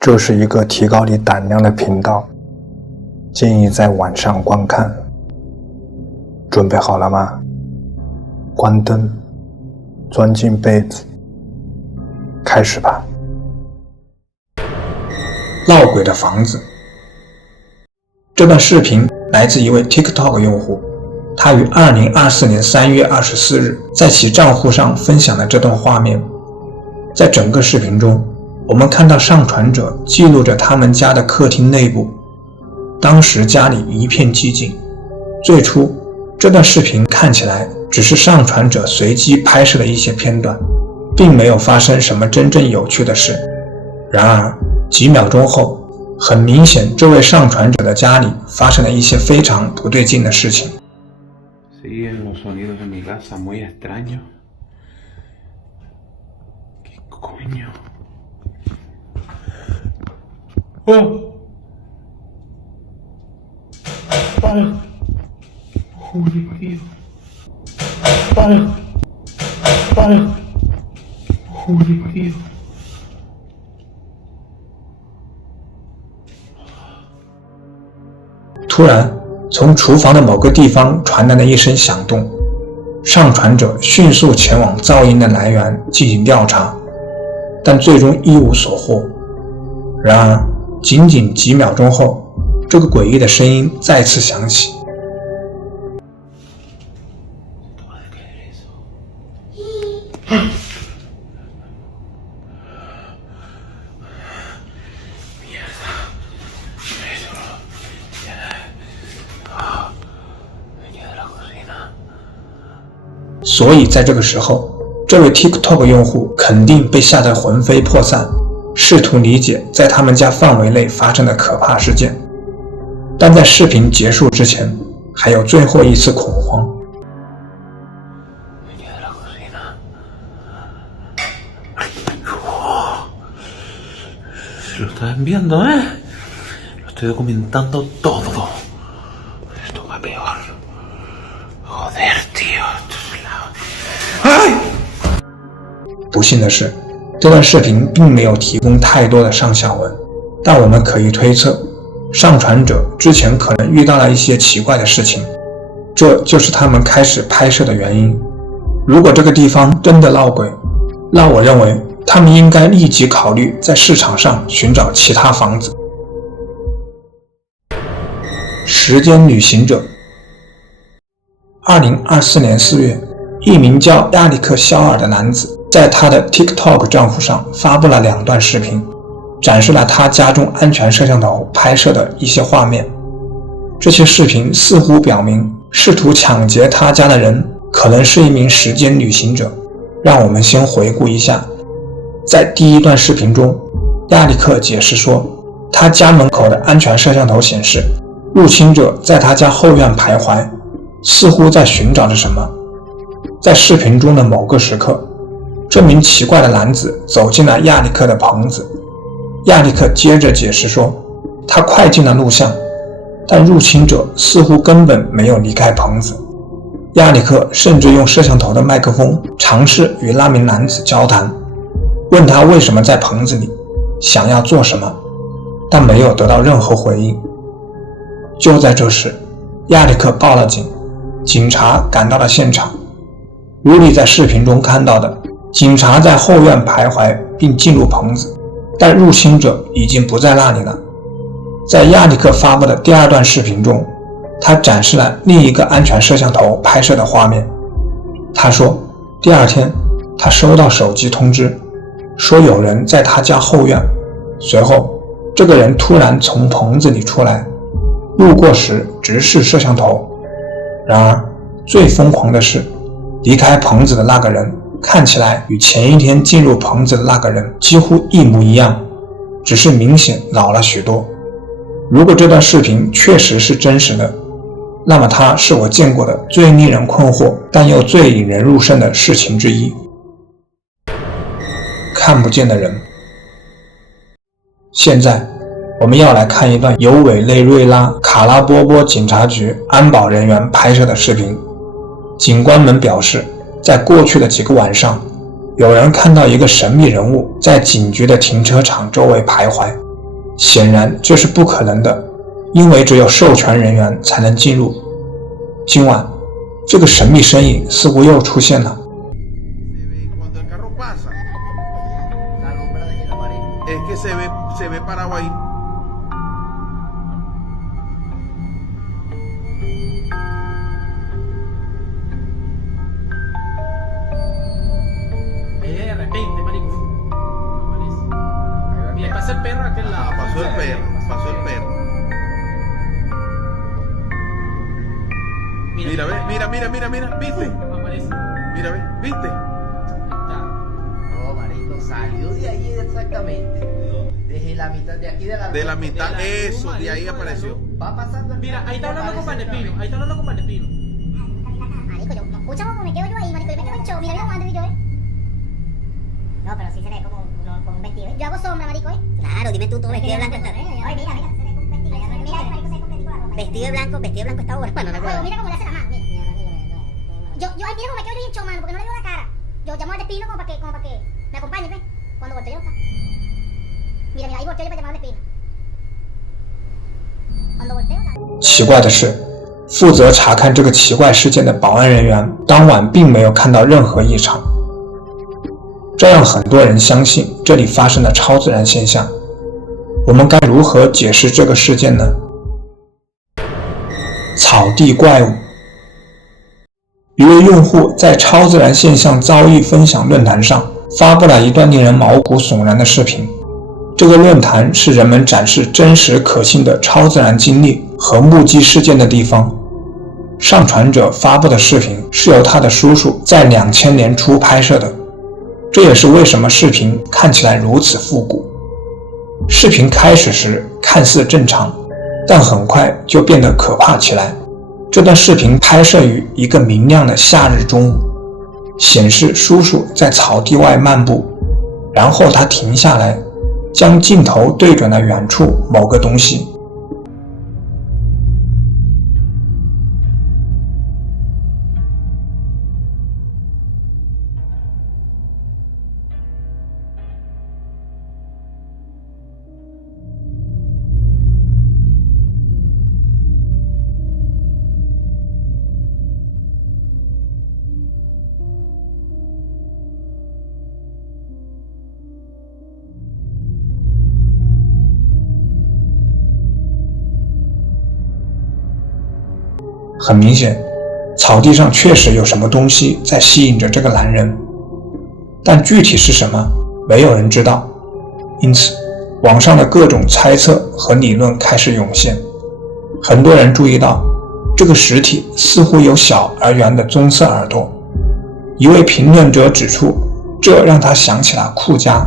这是一个提高你胆量的频道，建议在晚上观看。准备好了吗？关灯，钻进被子，开始吧。闹鬼的房子。这段视频来自一位 TikTok 用户，他于2024年3月24日在其账户上分享了这段画面。在整个视频中，我们看到上传者记录着他们家的客厅内部，当时家里一片寂静。最初，这段视频看起来只是上传者随机拍摄的一些片段，并没有发生什么真正有趣的事。然而，几秒钟后，很明显这位上传者的家里发生了一些非常不对劲的事情。Siguen los sonidos en mi casa muy extraños. ¿Qué coño? ¡Oh! ¡Para! ¡Joder, parido! ¡Para! ¡Para! ¡Joder, parido!突然，从厨房的某个地方传来了一声响动，上传者迅速前往噪音的来源进行调查，但最终一无所获。然而，仅仅几秒钟后，这个诡异的声音再次响起。所以在这个时候，这位 TikTok 用户肯定被吓得魂飞魄散，试图理解在他们家范围内发生的可怕事件。但在视频结束之前，还有最后一次恐慌。Si lo están viendo, ¿eh? Lo estoy documentando todo. Esto va peor. Joder, tío. 不幸的是，这段视频并没有提供太多的上下文，但我们可以推测，上传者之前可能遇到了一些奇怪的事情，这就是他们开始拍摄的原因。如果这个地方真的闹鬼，那我认为他们应该立即考虑在市场上寻找其他房子。时间旅行者。2024年4月，一名叫亚历克·肖尔的男子在他的 TikTok 账户上发布了2段视频，展示了他家中安全摄像头拍摄的一些画面。这些视频似乎表明，试图抢劫他家的人可能是一名时间旅行者。让我们先回顾一下。在第一段视频中，亚历克解释说，他家门口的安全摄像头显示，入侵者在他家后院徘徊，似乎在寻找着什么。在视频中的某个时刻，这名奇怪的男子走进了亚历克的棚子。亚历克接着解释说，他快进了录像，但入侵者似乎根本没有离开棚子。亚历克甚至用摄像头的麦克风尝试与那名男子交谈，问他为什么在棚子里，想要做什么，但没有得到任何回应。就在这时，亚历克报了警，警察赶到了现场。如你在视频中看到的，警察在后院徘徊并进入棚子，但入侵者已经不在那里了。在亚历克发布的第2段视频中，他展示了另一个安全摄像头拍摄的画面。他说，第2天他收到手机通知，说有人在他家后院。随后，这个人突然从棚子里出来，路过时直视摄像头。然而，最疯狂的是，离开棚子的那个人看起来与前一天进入棚子的那个人几乎一模一样，只是明显老了许多。如果这段视频确实是真实的，那么它是我见过的最令人困惑但又最引人入胜的事情之一。看不见的人。现在我们要来看一段由委内瑞拉卡拉波波警察局安保人员拍摄的视频。警官们表示，在过去的几个晚上，有人看到一个神秘人物在警局的停车场周围徘徊，显然这是不可能的，因为只有授权人员才能进入。今晚，这个神秘身影似乎又出现了。Pasó el perro a aquel lado. Pasó el perro, pasó el perro. Mira, ve, mira, ¿viste? Mira, ve, ¿viste? No, marico, salió de ahí exactamente. Desde la mitad de aquí de la mitad, eso, de ahí apareció. Va pasando el. Mira, ahí está hablando con Panepino, ahí está hablando con Panepino. Marico, yo, escucha cómo me quedo yo ahí, marico, yo me quedo en show, mira cómo ando yo, No, pero sí se ve como un vestido, Yo hago sombra, marico, Claro, dime tú, todo vestido de blanco está. Oye, mira, se ve como un vestido. Mira, marico, se ve completico la ropa. Vestido de blanco está bueno, no mira cómo le hace la mano, mira. Yo ahí mira cómo me quedo yo en show, mano, porque no le veo la cara. Yo llamo al despino como para que me acompañe, ¿ves? Cuando volteo yo no está. Mira, ahí volteo yo para llamar al despino. Cuando volteo está. 奇怪的是，负责查看这个奇怪事件的保安人员当晚并没有看到任何异常，这让很多人相信这里发生了超自然现象。我们该如何解释这个事件呢？草地怪物。一位用户在超自然现象遭遇分享论坛上发布了一段令人毛骨悚然的视频。这个论坛是人们展示真实可信的超自然经历和目击事件的地方。上传者发布的视频是由他的叔叔在2000年初拍摄的，这也是为什么视频看起来如此复古。视频开始时看似正常，但很快就变得可怕起来。这段视频拍摄于一个明亮的夏日中午，显示叔叔在草地外漫步，然后他停下来，将镜头对准了远处某个东西。很明显，草地上确实有什么东西在吸引着这个男人，但具体是什么，没有人知道。因此，网上的各种猜测和理论开始涌现。很多人注意到，这个实体似乎有小而圆的棕色耳朵。一位评论者指出，这让他想起了库加。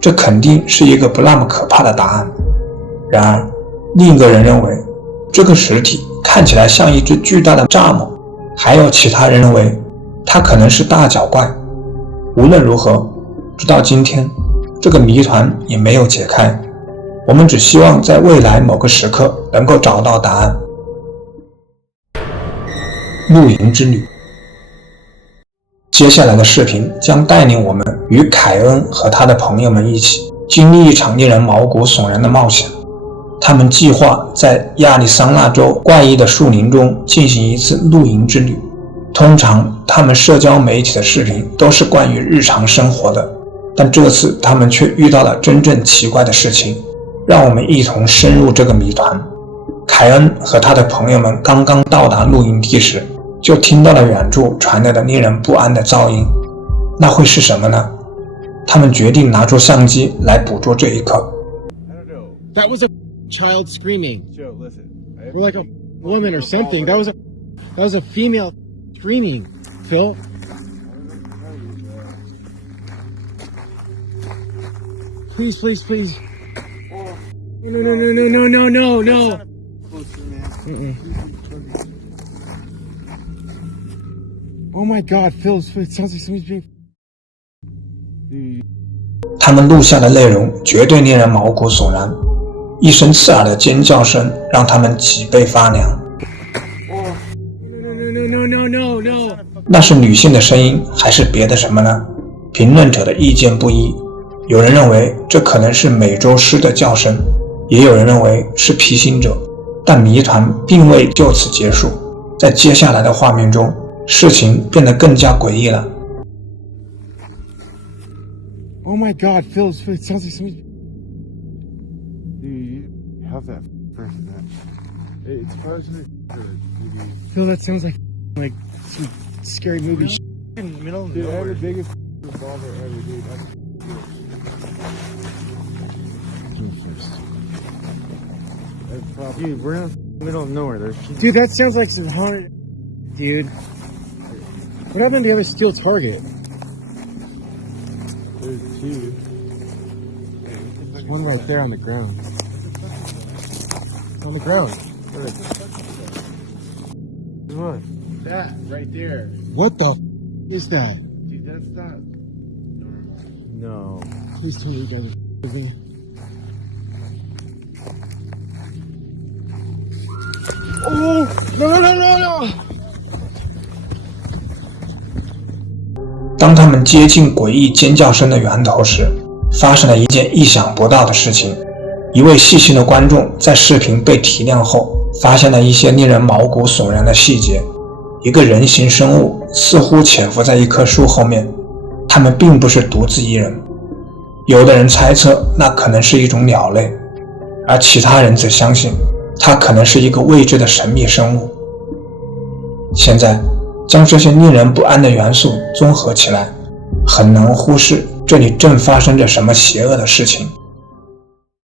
这肯定是一个不那么可怕的答案。然而，另一个人认为，这个实体看起来像一只巨大的蚱蜢，还有其他人认为它可能是大脚怪。无论如何，直到今天，这个谜团也没有解开。我们只希望在未来某个时刻能够找到答案。露营之旅。接下来的视频将带领我们与凯恩和他的朋友们一起经历一场令人毛骨悚然的冒险。他们计划在亚利桑那州怪异的树林中进行一次露营之旅。通常他们社交媒体的视频都是关于日常生活的，但这次他们却遇到了真正奇怪的事情。让我们一同深入这个谜团。凯恩和他的朋友们刚刚到达露营地时，就听到了远处传来的令人不安的噪音。那会是什么呢？他们决定拿出相机来捕捉这一刻。 That was a child screaming. Joe, listen. Or like a woman or something. That was a female screaming. Phil? Please, please, please. No. Oh my God, Phil, it sounds like somebody's being... 他们录下的内容绝对令人毛骨悚然，一声刺耳的尖叫声让他们脊背发凉。No. 那是女性的声音还是别的什么呢？评论者的意见不一。有人认为这可能是美洲狮的叫声，也有人认为是披星者，但谜团并未就此结束。在接下来的画面中，事情变得更加诡异了。 Oh my God, Phil, it sounds like somebody. Dude, how's that person that? It's probably Phil, that sounds like some scary movie. In the middle of nowhere. Dude, I have the biggest revolver ever, dude. Dude, we're in the middle of nowhere. Dude, that sounds like some horror. Dude, what happened to the other steel target? There's two. There's one right there on the ground. On the ground. Where? What? That right there. What the is that? Dude, that's not normal. No. Please tell me you guys are with me. Oh! No! 当他们接近诡异尖叫声的源头时，发生了一件意想不到的事情。一位细心的观众在视频被提亮后，发现了一些令人毛骨悚然的细节。一个人形生物似乎潜伏在一棵树后面，他们并不是独自一人。有的人猜测那可能是一种鸟类，而其他人则相信它可能是一个未知的神秘生物。现在将这些令人不安的元素综合起来，很难忽视这里正发生着什么邪恶的事情。